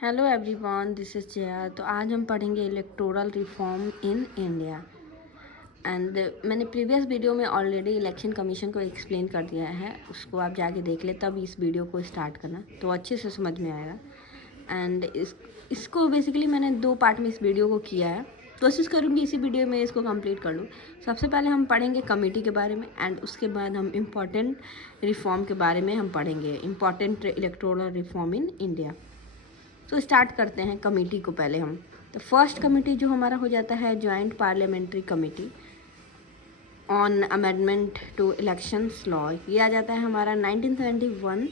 Hello everyone, this is Jaya. तो आज हम पढ़ेंगे electoral reform in India. And मैंने प्रीवियस वीडियो में ऑलरेडी इलेक्शन कमीशन को एक्सप्लेन कर दिया है, उसको आप जाके देख ले, तब इस वीडियो को स्टार्ट करना तो अच्छे से समझ में आएगा। एंड इसको बेसिकली मैंने 2 पार्ट में इस वीडियो को किया है। कोशिश करूँगी इसी वीडियो में इसको कंप्लीट कर लूँ। सबसे पहले हम पढ़ेंगे कमेटी के बारे में, एंड उसके बाद हम इम्पॉर्टेंट रिफॉर्म के बारे में हम पढ़ेंगे, important electoral reform in India. तो स्टार्ट करते हैं कमेटी को पहले हम। तो फर्स्ट कमेटी जो हमारा हो जाता है joint parliamentary committee on amendment to elections law. ये आ जाता है हमारा 1971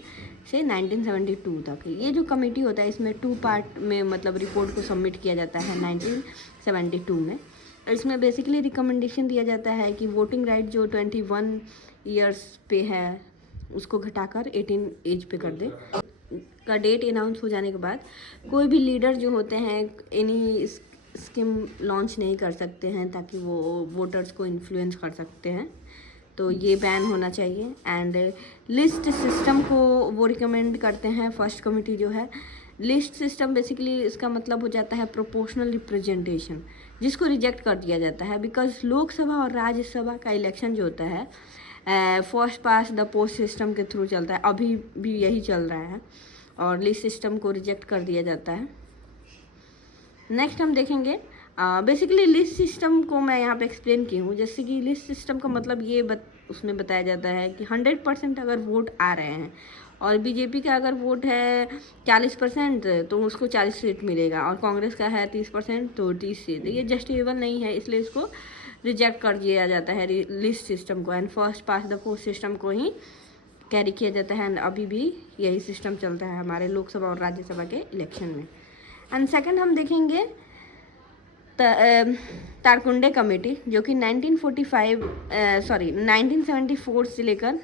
से 1972 तक। ये जो कमेटी होता है इसमें 2 पार्ट में मतलब रिपोर्ट को सबमिट किया जाता है 1972 में। और इसमें बेसिकली रिकमेंडेशन दिया जाता है कि वोटिंग राइट जो 21 ईयर्स पे है उसको घटाकर 18 एज पे कर दे। का डेट अनाउंस हो जाने के बाद कोई भी लीडर जो होते हैं एनी स्कीम लॉन्च नहीं कर सकते हैं ताकि वो वोटर्स को इन्फ्लुएंस कर सकते हैं, तो ये बैन होना चाहिए। एंड लिस्ट सिस्टम को वो रिकमेंड करते हैं फर्स्ट कमेटी जो है। लिस्ट सिस्टम बेसिकली इसका मतलब हो जाता है प्रोपोर्शनल रिप्रेजेंटेशन, जिसको रिजेक्ट कर दिया जाता है बिकॉज लोकसभा और राज्यसभा का इलेक्शन जो होता है first pass the post system के थ्रू चलता है, अभी भी यही चल रहा है, और लिस्ट सिस्टम को रिजेक्ट कर दिया जाता है। नेक्स्ट हम देखेंगे बेसिकली लिस्ट सिस्टम को मैं यहाँ पे एक्सप्लेन की हूँ। जैसे कि लिस्ट सिस्टम का मतलब ये उसमें बताया जाता है कि 100% अगर वोट आ रहे हैं और बीजेपी का अगर वोट है 40% तो उसको 40 सीट मिलेगा, और कांग्रेस का है 30% तो 30 सीट। ये जस्टिफेबल नहीं है, इसलिए इसको रिजेक्ट कर दिया जाता है लिस्ट सिस्टम को, and first pass the post system को ही कैरी किया जाता है। एंड अभी भी यही सिस्टम चलता है हमारे लोकसभा और राज्यसभा के इलेक्शन में। एंड सेकंड हम देखेंगे तारकुंडे कमेटी, जो कि 1974 से लेकर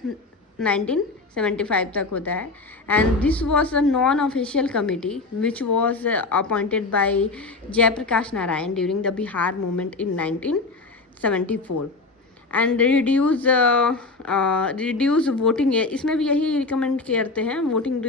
1975 तक होता है। And this was a non official committee which was appointed by Jayaprakash Narayan during the Bihar movement in 1974 and reduce voting age. इसमें भी यही रिकमेंड करते हैं वोटिंग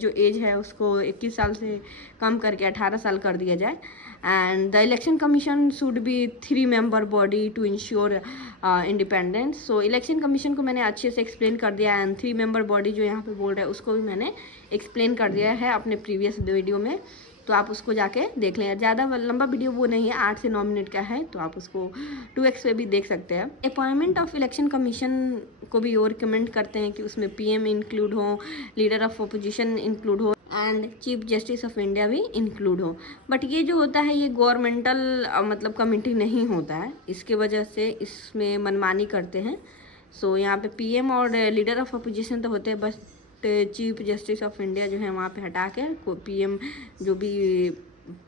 जो एज है उसको 21 साल से कम करके 18 साल कर दिया जाए। And the election commission should be 3 member body to ensure independence. So election commission को मैंने अच्छे से एक्सप्लेन कर दिया, एंड 3 मेंबर बॉडी जो यहाँ पे बोल रहा है उसको भी मैंने एक्सप्लेन कर दिया है अपने प्रीवियस वीडियो में, तो आप उसको जाके देख लें। ज़्यादा लंबा वीडियो वो नहीं है, 8 से 9 मिनट का है, तो आप उसको 2x पे भी देख सकते हैं। अपॉइंटमेंट ऑफ इलेक्शन कमीशन को भी वो रिकमेंड करते हैं कि उसमें पीएम इंक्लूड हो, लीडर ऑफ अपोजिशन इंक्लूड हो, and chief justice of India भी इंक्लूड हो। बट ये जो होता है ये गवर्नमेंटल मतलब कमेटी नहीं होता है, इसके वजह से इसमें मनमानी करते हैं। सो यहाँ पे पीएम और लीडर ऑफ अपोजिशन तो होते हैं, बस चीफ जस्टिस ऑफ इंडिया जो है वहाँ पे हटा के पीएम जो भी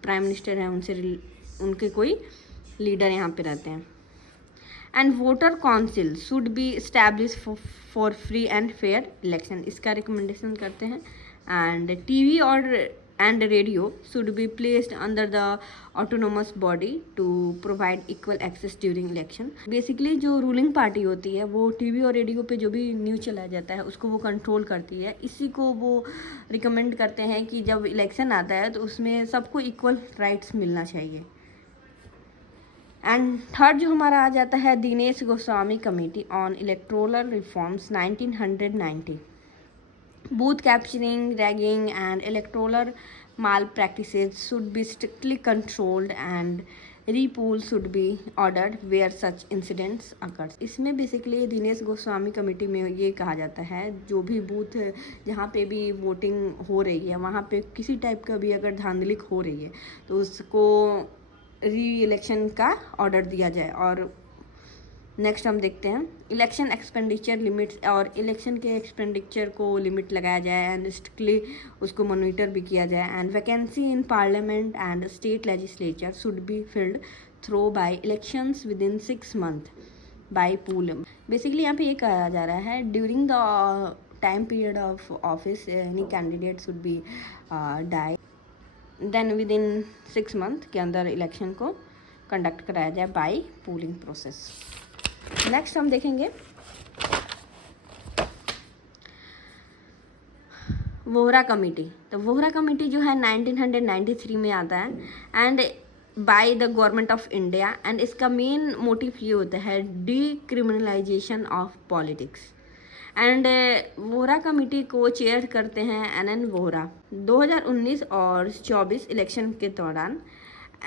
प्राइम मिनिस्टर है उनके कोई लीडर यहाँ पे रहते हैं। And voter council should be establish for free and fair election, इसका रिकमेंडेशन करते हैं। एंड टीवी और and radio should be placed under the autonomous body to provide equal access during election. Basically जो ruling party होती है वो TV और radio पे जो भी न्यूज़ चलाया जाता है उसको वो कंट्रोल करती है। इसी को वो रिकमेंड करते हैं कि जब इलेक्शन आता है तो उसमें सबको इक्वल राइट्स मिलना चाहिए। एंड थर्ड जो हमारा आ जाता है Dinesh Goswami committee on electoral reforms 1990। Booth capturing, rigging and electoral malpractices should be strictly controlled and repoll should be ordered where such incidents occurs. इसमें बेसिकली दिनेश गोस्वामी कमेटी में ये कहा जाता है जो भी बूथ जहाँ पे भी वोटिंग हो रही है वहाँ पे किसी टाइप का भी अगर धांधलिक हो रही है तो उसको री इलेक्शन का ऑर्डर दिया जाए। और नेक्स्ट हम देखते हैं इलेक्शन एक्सपेंडिचर लिमिट्स, और इलेक्शन के एक्सपेंडिचर को लिमिट लगाया जाए एंड स्ट्रिक्टली उसको मॉनिटर भी किया जाए। And vacancy in parliament and state legislature should be filled through by elections within 6 months by poll. Basically यहाँ पे ये कहा जा रहा है during the time period of office any candidate should be die, then within 6 months के अंदर election को कंडक्ट कराया जाए बाय पूलिंग प्रोसेस। नेक्स्ट हम देखेंगे वोहरा कमेटी। तो वोहरा कमेटी जो है 1993 में आता है and by the government of India, and इसका मेन मोटिव ये होता है decriminalisation of politics. And Vohra committee को चेयर करते हैं NN वोहरा। 2019 और 24 इलेक्शन के दौरान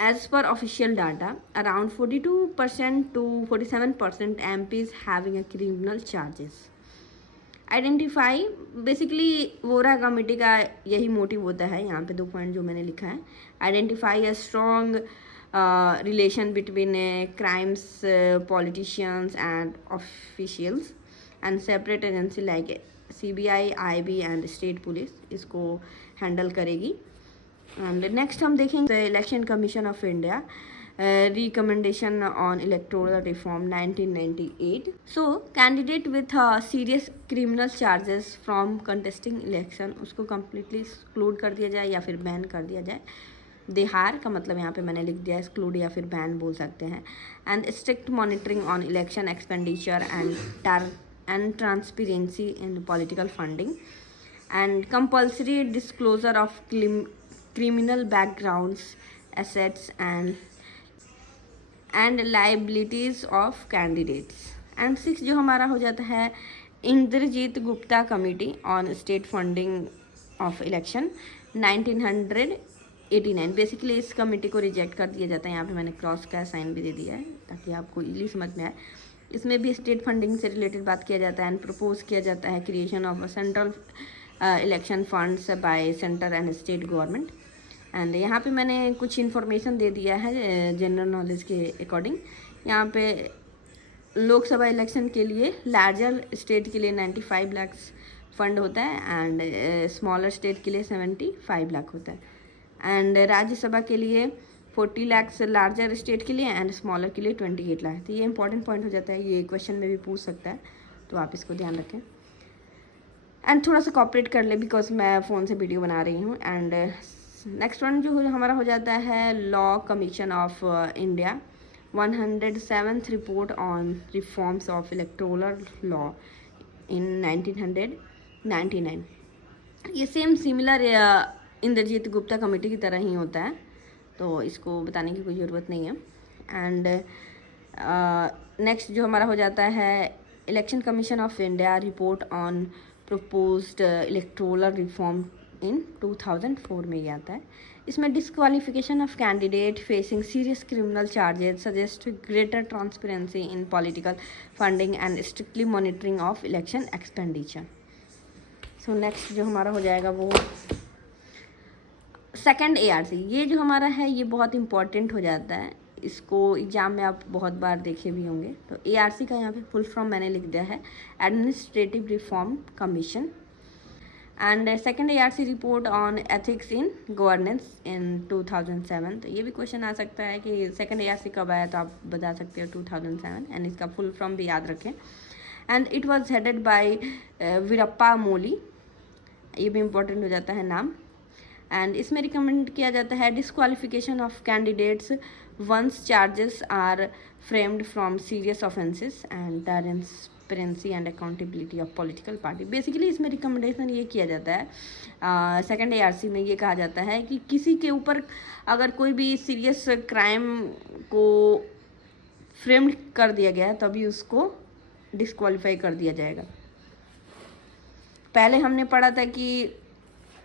as per official data around 42% to 47% MPs having a criminal charges. Identify, basically Vohra committee का यही मोटिव होता है, यहाँ पे 2 पॉइंट जो मैंने लिखा है। Identify a strong relation between crimes politicians and officials and separate agency like CBI, IB and state police इसको हैंडल करेगी। एंड नेक्स्ट हम देखेंगे election commission of India recommendation on electoral reform 1998. So candidate with serious criminal charges from contesting election उसको completely exclude कर दिया जाए या फिर बैन कर दिया जाए। देहार का मतलब यहाँ पे मैंने लिख दिया exclude या फिर बैन बोल सकते हैं। and strict monitoring on election expenditure and transparency in political funding and compulsory disclosure of criminal backgrounds, assets and liabilities of candidates. And 6 जो हमारा हो जाता है Indrajit Gupta committee on state funding of election 1989। Basically इस committee को reject कर दिया जाता है। यहाँ पे मैंने क्रॉस का साइन भी दे दिया है ताकि आपको इजीली समझ में आए। इसमें भी स्टेट फंडिंग से रिलेटेड बात किया जाता है एंड प्रपोज किया जाता है creation of central election funds bye centre and state government. And यहाँ पे मैंने कुछ इन्फॉर्मेशन दे दिया है जनरल नॉलेज के अकॉर्डिंग। यहाँ पे लोकसभा इलेक्शन के लिए लार्जर स्टेट के लिए 95 लाख फंड होता है एंड स्मॉलर स्टेट के लिए 75 लाख होता है। एंड राज्यसभा के लिए 40 लाख लार्जर स्टेट के लिए एंड स्मॉलर के लिए 28 लाख। तो ये इंपॉर्टेंट पॉइंट हो जाता है, ये क्वेश्चन में भी पूछ सकता है, तो आप इसको ध्यान रखें। एंड थोड़ा सा कॉपरेट कर ले बिकॉज मैं फ़ोन से वीडियो बना रही हूँ। एंड नेक्स्ट वन जो हमारा हो जाता है law commission of India 107th report on reforms of electoral law in 1999। ये same similar Indrajit Gupta committee की तरह ही होता है, तो इसको बताने की कोई ज़रूरत नहीं है। एंड नेक्स्ट जो हमारा हो जाता है election commission of India report on proposed electoral reform इन 2004 में ये आता है। इसमें disqualification of candidate facing serious criminal charges suggest greater transparency in political funding and strictly monitoring of election expenditure. So next जो हमारा हो जाएगा वो सेकंड ARC। ये जो हमारा है ये बहुत इंपॉर्टेंट हो जाता है, इसको एग्जाम में आप बहुत बार देखे भी होंगे। तो ARC का यहाँ पे फुल फॉर्म मैंने लिख दिया है administrative reform commission. And second ARC report on ethics in governance in 2007। तो ये भी क्वेश्चन आ सकता है कि सेकंड ARC कब आया, तो आप बता सकते हो 2007। एंड इसका फुल फॉर्म भी याद रखें। And it was headed by Veerappa Moily, ये भी इम्पोर्टेंट हो जाता है नाम। एंड इसमें रिकमेंड किया जाता है disqualification of candidates once charges are framed from serious offences and transparency and accountability of political party. Basically इसमें रिकमेंडेशन ये किया जाता है सेकंड ARC में ये कहा जाता है कि किसी के ऊपर अगर कोई भी सीरियस क्राइम को फ्रेम्ड कर दिया गया है तभी उसको डिस्क्वालीफाई कर दिया जाएगा। पहले हमने पढ़ा था कि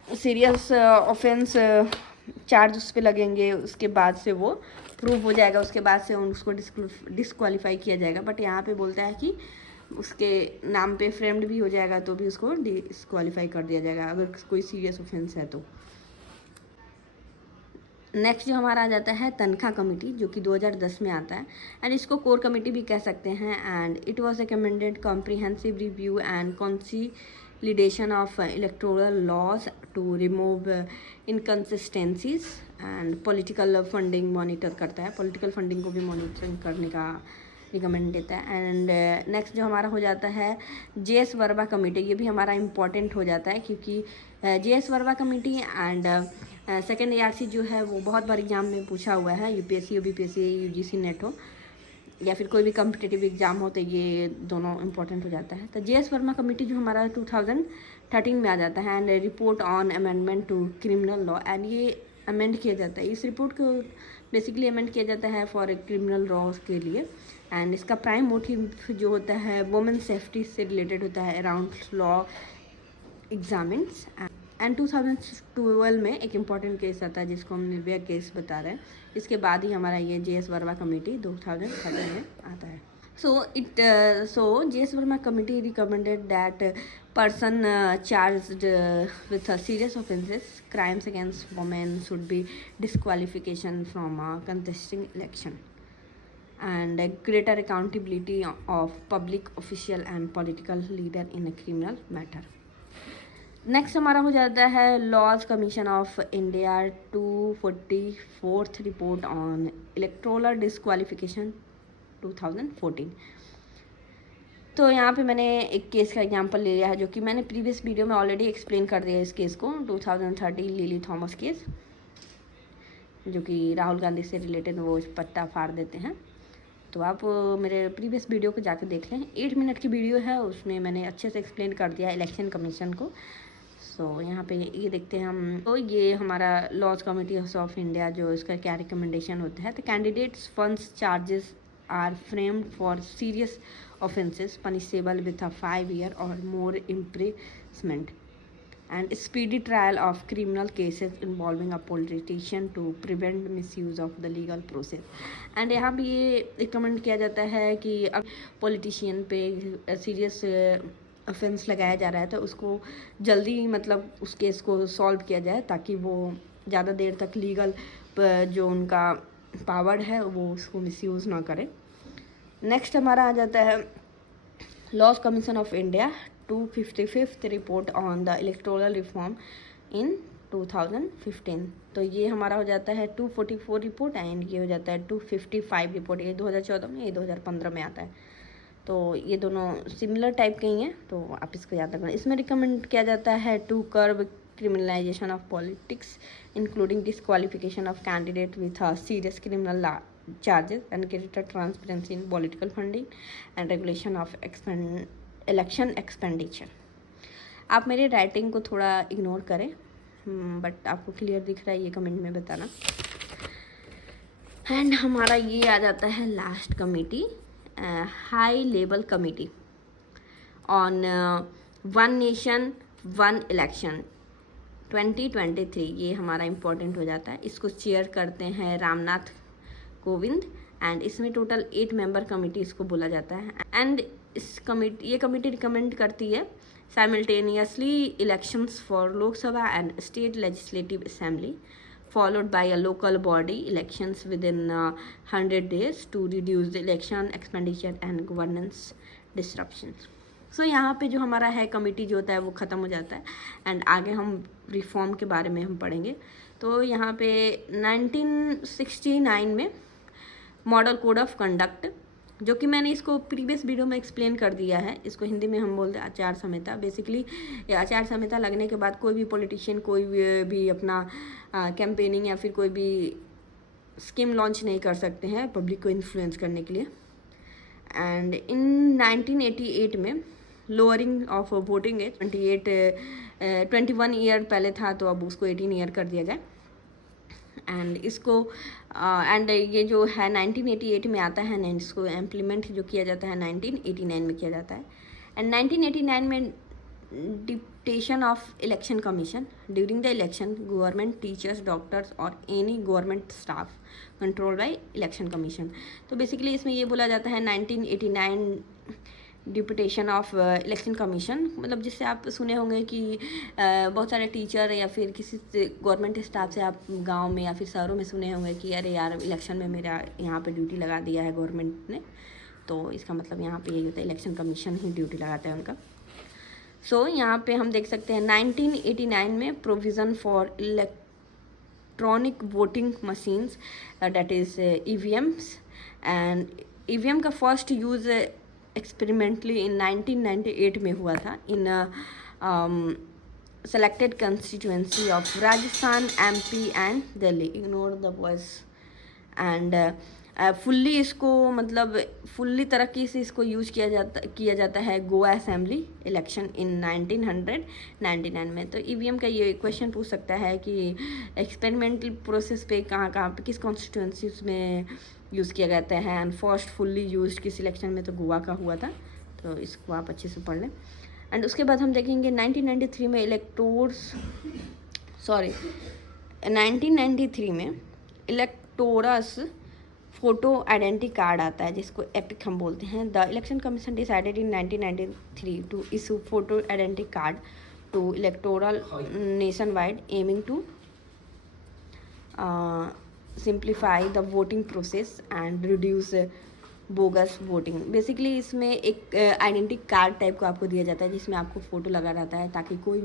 सीरियस ऑफेंस चार्ज उस पर लगेंगे, उसके बाद से वो प्रूव हो जाएगा, उसके बाद से उसको डिस्क्वालीफाई किया जाएगा। बट यहाँ पे बोलता है कि उसके नाम पे फ्रेम्ड भी हो जाएगा तो भी उसको डिस्क्वालीफाई कर दिया जाएगा अगर कोई सीरियस ऑफेंस है तो। नेक्स्ट जो हमारा आ जाता है तनख्वाह कमेटी, जो कि 2010 में आता है एंड इसको कोर कमेटी भी कह सकते हैं। And it was recommended comprehensive review and consolidation of electoral laws to remove inconsistencies and political funding monitor करता है, पॉलिटिकल फंडिंग को भी मॉनिटरिंग करने का रिकमेंड देता है। एंड नेक्स्ट जो हमारा हो जाता है JS वर्मा कमेटी, ये भी हमारा इम्पॉर्टेंट हो जाता है क्योंकि JS Verma committee and second ARC जो है वो बहुत बार एग्जाम में पूछा हुआ है, UPSC हो, BPSC, UGC नेट हो या फिर कोई भी कम्पिटिटिव एग्जाम हो, तो ये दोनों इम्पॉर्टेंट हो जाता है। तो JS वर्मा कमेटी जो हमारा 13 में आ जाता है। And report on amendment to criminal law, and ये अमेंड किया जाता है, इस रिपोर्ट को बेसिकली अमेंड किया जाता है फॉर क्रिमिनल लॉज के लिए। एंड इसका प्राइम मोटिव जो होता है वुमेन सेफ्टी से रिलेटेड होता है अराउंड लॉ एग्जामिन्स। एंड 2012 में एक इम्पॉर्टेंट केस आता है जिसको हम निर्भया केस बता रहे हैं। इसके बाद ही हमारा ये JS वर्मा कमेटी 2013 में आता है। So JS Verma committee recommended that person charged with serious offences, crimes against women should be disqualification from contesting election, and a greater accountability of public official and political leader in a criminal matter. Next हमारा हो जाता है laws commission of India 244th report on electoral disqualification 2014। तो यहाँ पे मैंने एक case का एग्जांपल ले लिया है जो कि मैंने प्रीवियस वीडियो में ऑलरेडी एक्सप्लेन कर दिया है इस केस को, 2013 लिली थॉमस केस, जो कि राहुल गांधी से रिलेटेड वो पट्टा फाड़ देते हैं। तो आप मेरे प्रीवियस वीडियो को जाकर देख लें, 8 मिनट की वीडियो है, उसमें मैंने अच्छे से एक्सप्लेन कर दिया इलेक्शन कमीशन को। सो यहाँ पे ये देखते हैं हम, तो ये हमारा लॉज कमिटी ऑफ इंडिया जो इसका क्या रिकमेंडेशन होता है। The candidates funds charges are framed for serious offences punishable with a 5 year और more imprisonment and speedy trial of criminal cases involving a politician to prevent misuse of the legal process। and यहाँ भी ये recommend किया जाता है कि अब politician पे सीरियस ऑफेंस लगाया जा रहा है तो उसको जल्दी मतलब उस केस को सॉल्व किया जाए ताकि वो ज़्यादा देर तक लीगल जो उनका पावर है वो उसको मिसयूज़ ना करे। नेक्स्ट हमारा आ जाता है laws commission of India 255th report on the electoral reform in 2015। तो ये हमारा हो जाता है 244 रिपोर्ट एंड ये हो जाता है 255 रिपोर्ट। ये 2014 में, ये 2015 में आता है। तो ये दोनों सिमिलर टाइप के ही हैं, तो आप इसको याद रखना। इसमें रिकमेंड किया जाता है to curb criminalization of politics including disqualification of candidate with serious criminal charges and greater transparency in political funding and regulation of election expenditure। आप मेरे राइटिंग को थोड़ा इग्नोर करें, बट आपको क्लियर दिख रहा है ये कमेंट में बताना। एंड हमारा ये आ जाता है last committee, high level committee on one nation one election 2023। ये हमारा इम्पोर्टेंट हो जाता है। इसको चेयर करते हैं रामनाथ कोविंद एंड इसमें टोटल 8 मेंबर कमेटी इसको बोला जाता है। एंड ये कमेटी रिकमेंड करती है simultaneously elections for Lok Sabha and state legislative assembly followed by a local body elections within 100 days to reduce the election expenditure and governance disruptions। सो यहाँ पे जो हमारा है कमेटी जो होता है वो ख़त्म हो जाता है एंड आगे हम रिफॉर्म के बारे में हम पढ़ेंगे। तो यहाँ पे 1969 में मॉडल कोड ऑफ कंडक्ट, जो कि मैंने इसको प्रीवियस वीडियो में एक्सप्लेन कर दिया है, इसको हिंदी में हम बोलते हैं आचार संहिता। बेसिकली आचार संहिता लगने के बाद कोई भी पॉलिटिशियन कोई भी अपना कैंपेनिंग या फिर कोई भी स्कीम लॉन्च नहीं कर सकते हैं पब्लिक को इन्फ्लुएंस करने के लिए। एंड इन 1988 में lowering of voting age 21 year पहले था तो अब उसको 18 ईयर कर दिया गया। एंड इसको एंड ये जो है 1988 में आता है ना, इसको इम्प्लीमेंट जो किया जाता है 1989 में किया जाता है। एंड 1989 में deputation of election commission during the election government teachers doctors और any government staff control by election commission. तो बेसिकली इसमें ये बोला जाता है 1989 डिप्यूटेशन ऑफ इलेक्शन कमीशन, मतलब जिससे आप सुने होंगे कि बहुत सारे टीचर या फिर किसी गवर्नमेंट स्टाफ से आप गांव में या फिर शहरों में सुने होंगे कि अरे यार इलेक्शन में मेरा यहाँ पे ड्यूटी लगा दिया है गवर्नमेंट ने। तो इसका मतलब यहाँ पे यही होता है, इलेक्शन कमीशन ही ड्यूटी लगाता है उनका। सो यहाँ पे हम देख सकते हैं 1989 में provision for electronic voting machines that is EVMs। And EVM का फर्स्ट यूज़ एक्सपेरिमेंटली इन 1998 में हुआ था इन selected constituency of Rajasthan, MP and Delhi. Ignore the voice. And fully इसको मतलब फुल्ली तरीके से इसको यूज किया जाता है गोवा असेंबली इलेक्शन इन 1999 में। तो ईवीएम का ये क्वेश्चन पूछ सकता है कि एक्सपेरिमेंटल प्रोसेस पे कहाँ पे किस कॉन्स्टिट्यूंसीज में यूज़ किया जाता है, एंड फर्स्ट फुल्ली यूज किस इलेक्शन में, तो गोवा का हुआ था। तो इसको आप अच्छे से पढ़ लें। एंड उसके बाद हम देखेंगे 1993 में इलेक्टोरस फोटो आइडेंटिटी कार्ड आता है, जिसको एपिक हम बोलते हैं। The election commission decided in 1993 to issue photo identity card to electoral nationwide, aiming to simplify the voting process and reduce bogus voting. Basically इसमें एक आइडेंटिटी कार्ड टाइप को आपको दिया जाता है, जिसमें आपको फ़ोटो लगा रहता है, ताकि कोई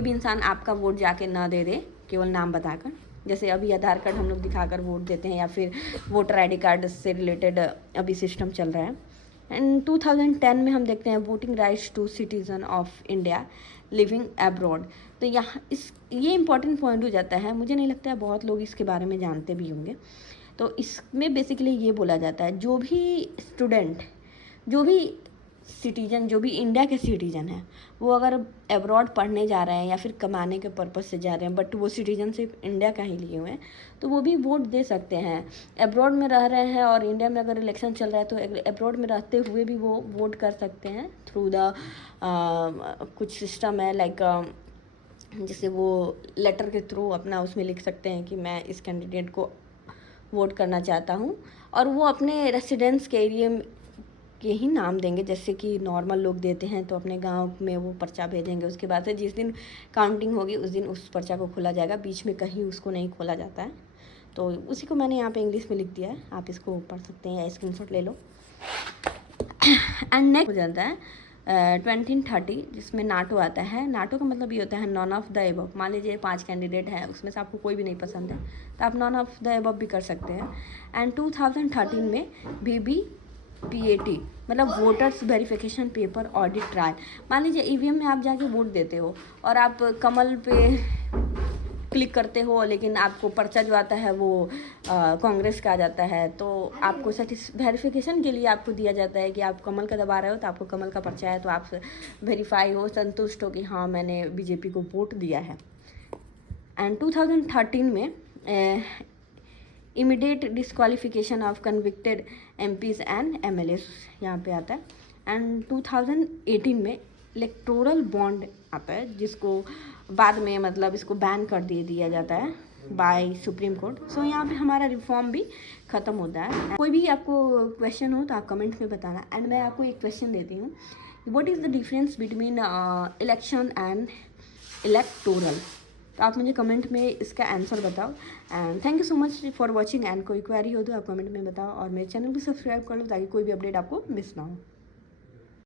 भी इंसान आपका वोट जाके ना दे दे केवल नाम बताकर। जैसे अभी आधार कार्ड हम लोग दिखाकर वोट देते हैं, या फिर वोटर आईडी कार्ड से रिलेटेड अभी सिस्टम चल रहा है। एंड 2010 में हम देखते हैं voting rights to citizen of India living abroad. तो ये इंपॉर्टेंट पॉइंट हो जाता है, मुझे नहीं लगता है बहुत लोग इसके बारे में जानते भी होंगे। तो इसमें बेसिकली ये बोला जाता है, जो भी स्टूडेंट, जो भी सिटीजन, जो भी इंडिया के सिटीजन है, वो अगर अब्रॉड पढ़ने जा रहे हैं या फिर कमाने के पर्पज़ से जा रहे हैं, बट वो सिटीजनशिप इंडिया का ही लिए हुए हैं, तो वो भी वोट दे सकते हैं। अब्रॉड में रह रहे हैं और इंडिया में अगर इलेक्शन चल रहा है, तो अब्रॉड में रहते हुए भी वो वोट कर सकते हैं थ्रू द कुछ सिस्टम है, लाइक जैसे वो लेटर के थ्रू अपना उसमें लिख सकते हैं कि मैं इस कैंडिडेट को वोट करना चाहता हूँ, और वो अपने रेसिडेंस के एरिया के ही नाम देंगे, जैसे कि नॉर्मल लोग देते हैं। तो अपने गांव में वो पर्चा भेजेंगे, उसके बाद से जिस दिन काउंटिंग होगी उस दिन उस पर्चा को खोला जाएगा, बीच में कहीं उसको नहीं खोला जाता है। तो उसी को मैंने यहाँ पे इंग्लिश में लिख दिया है, आप इसको पढ़ सकते हैं या स्क्रीनशॉट ले लो। एंड नेक्स्ट हो जाता है 2030, जिसमें नाटो आता है। नाटो का मतलब ये होता है नॉन ऑफ द एबव। मान लीजिए 5 कैंडिडेट है, उसमें से आपको कोई भी नहीं पसंद है, तो आप नॉन ऑफ द एबव भी कर सकते हैं। एंड 2013 में VVPAT मतलब voters verification paper audit trial. मान लीजिए ईवीएम में आप जाके वोट देते हो और आप कमल पे क्लिक करते हो, लेकिन आपको पर्चा जो आता है वो कांग्रेस का आ जाता है, तो आपको वेरिफिकेशन के लिए आपको दिया जाता है कि आप कमल का दबा रहे हो, तो आपको कमल का पर्चा है, तो आप वेरीफाई हो, संतुष्ट हो कि हाँ मैंने बीजेपी को वोट दिया है। एंड 2013 में immediate disqualification of convicted MPs and MLAs यहाँ पे आता है। एंड 2018 में इलेक्टोरल बॉन्ड आता है, जिसको बाद में मतलब इसको बैन कर दिया जाता है बाय सुप्रीम कोर्ट। सो यहाँ पे हमारा रिफॉर्म भी ख़त्म होता है। कोई भी आपको क्वेश्चन हो तो आप कमेंट में बताना। एंड मैं आपको एक क्वेश्चन देती हूँ, what is the difference between election and electoral. तो आप मुझे कमेंट में इसका आंसर बताओ। And thank you so much for watching. And कोई क्वेरी हो तो आप कमेंट में बताओ, और मेरे चैनल को सब्सक्राइब कर लो ताकि कोई भी अपडेट आपको मिस ना हो।